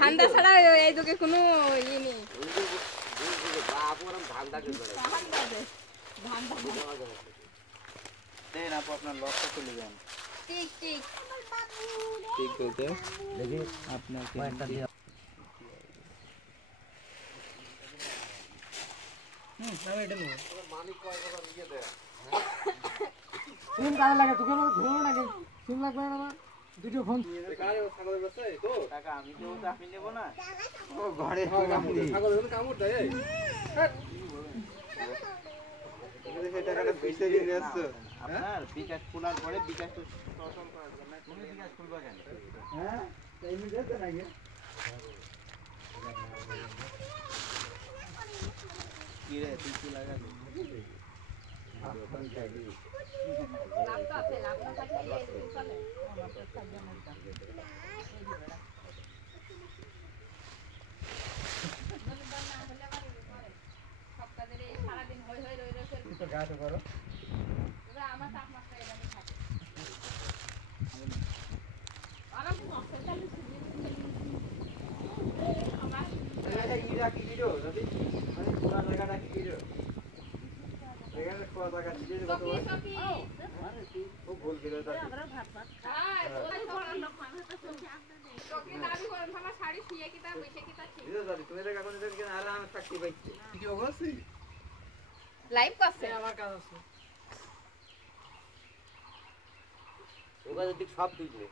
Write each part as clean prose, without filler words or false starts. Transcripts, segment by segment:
ধান্দা ছাড়া এই দিকে কোনো ইয়ে নেই। আপনার লক্ষ্য চলে যান ঠিক ঠিক ঠিক বলতে আপনাকে সিম কারে লাগে তোকে ধরো নাকি সিম লাগবে না আমার দুটো ফোন টাকা আমি দেবো তো আপনি নেবো না ও ঘরে কামড় দেয় টাকাটা বেঁচে নিয়ে আসছো আপনার বিকাশ খোলার পরে বিকাশ তুমি বিকাশ খুলবা কেন হ্যাঁ তাই মিলে তো নাকি কি রে তুই কি লাগাবি লাভ তো আছে, লাভ না থাকলে চলে। সপ্তাহের এই সারাদিন হই হই রই রই করে তো গাছ করো আমার তাপমাত্রা এভাবে থাকে। আরাম করতে চালু আমার এটা কি রাখি দিলো দাদি মানে পুরা জায়গাটা কি দিলো এখানে খোয়া জায়গা দিয়ে দিলো তো সবই ও ভুল দিলো দাদি হ্যাঁ ওই করার লোক মানে তো তোকে দাবি করেন আমার শাড়ি শুয়ে কিটা বসে কিটা ঠিক দিলো দাদি তুমি দেখা কোন দিন আরাম থাকতে পাইছে কি অবস্থা লাইভ করছে আমার কাজ আছে ওটা যদি সব তুলবে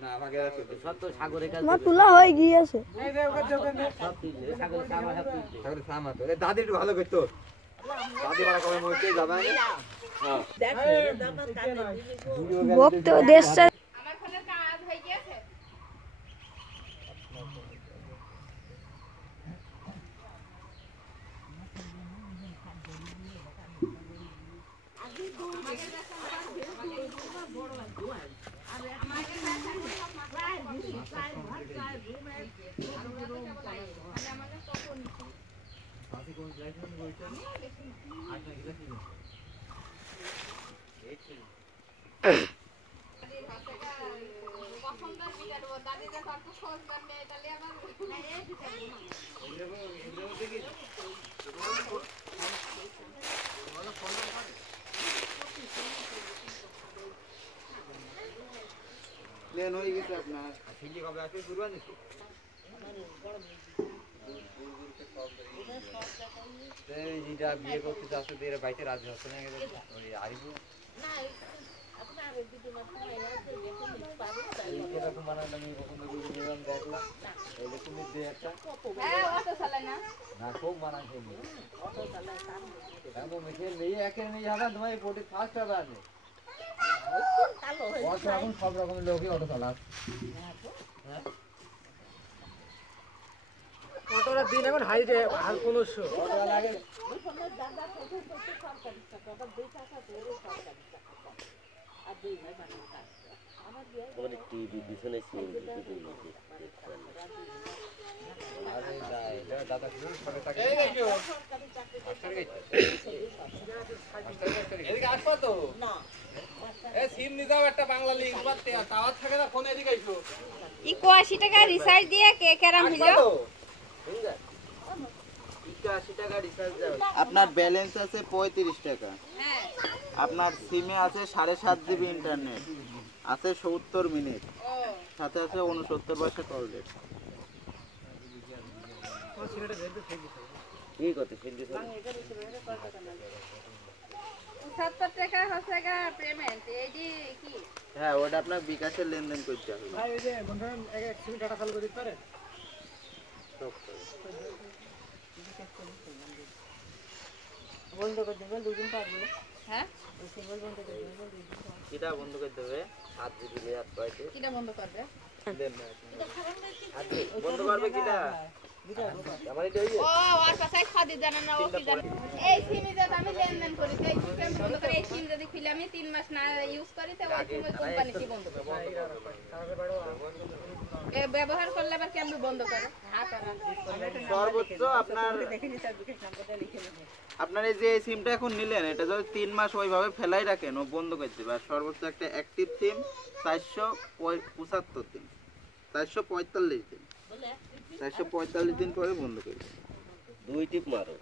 না আমাকে রাখো সব তো সাগরে কাজ আমার তোলা হয়ে গিয়েছে। এই দে ওকে যোগেন দে সব তুলবে সাগরে সামা সব তুলবে তাহলে সামা তো এ দাদি একটু ভালো করতো দাদি ভালো করে মরতে যাবে বক্ত দেশে আমার ফোনের কাজ হয়ে গিয়েছে পছন্দের বিটা দেবো দাদি যে তার তো সহজ গান নেই তাহলে আবার প্লেন হয়ে গেছে আপনার ঠিকই কবে আসবে কুরবানি তো এই যেটা বিয়ে করতে যাচ্ছে এর বাইতে রাজি হচ্ছে না ওই আরিফু না আপনার দিদি মা এরকম বানানো আমি কখনো নিলাম দেখলাম এই যে তুমি যে একটা হ্যাঁ অটো চালায় না না খুব মানান খেলি অটো চালায় কাম তো মিঠে নেই একে নেই হবে তোমার পোটি ফাস্ট হবে আনে অটো এখন সব রকমের লোকই অটো চালায় হ্যাঁ অটোটা দিন এখন হাইটে হাল 1500 অটো লাগে ওখানে টিভি পিছনে সিএনজি টিভি আরে ভাই দাদা শুরু করে থাকে এই দেখিও এদিকে আসো তো না এ সিম নি দাও একটা বাংলা লিংক বাতে টাওয়ার থাকে না ফোনে এদিকে আইছো 81 টাকা রিচার্জ দিয়ে কে কেরাম হইলো 81 টাকা রিচার্জ দাও আপনার ব্যালেন্স আছে 35 টাকা হ্যাঁ আপনার সিমে আছে 7.5 জিবি ইন্টারনেট আছে 70 মিনিট ও সাথে আছে 69 পয়সা কল রেট কি করতে সিএনজি 70 টাকা হচ্ছে গা পেমেন্ট এইডি কি হ্যাঁ ওটা আপনার বিকাশের লেনদেন করতে হবে ভাই ওই যে বন্ধুরা এক সিম টাকা চালু করে দিতে পারে বন্ধ করে দেবেন দুদিন পারবে হ্যাঁ কিটা বন্ধ করতে হবে 7 জিবি রিচার্জ পাইতে কিটা বন্ধ করবে বন্ধ করবে কিটা আমার এটা ও আর পাশায় খাদি জানেন না ও কি জানেন এই সিমে যদি আমি লেনদেন করি এই সিস্টেম বন্ধ করে এই সিম যদি খুলে আমি 3 মাস না ইউজ করি তো ওই সিম কোম্পানি কি বন্ধ করে এ ব্যবহার করলে আবার কেমনে বন্ধ করে হ্যাঁ করা সর্বোচ্চ আপনার এই যে সিমটা এখন নিলেন এটা যদি 3 মাস ওইভাবে ফেলাই রাখেন ও বন্ধ করে দিবে আর সর্বোচ্চ একটা অ্যাক্টিভ সিম 475 দিন, 445 দিন, 445 দিন পরে বন্ধ করবে। 2 টিপ মারো।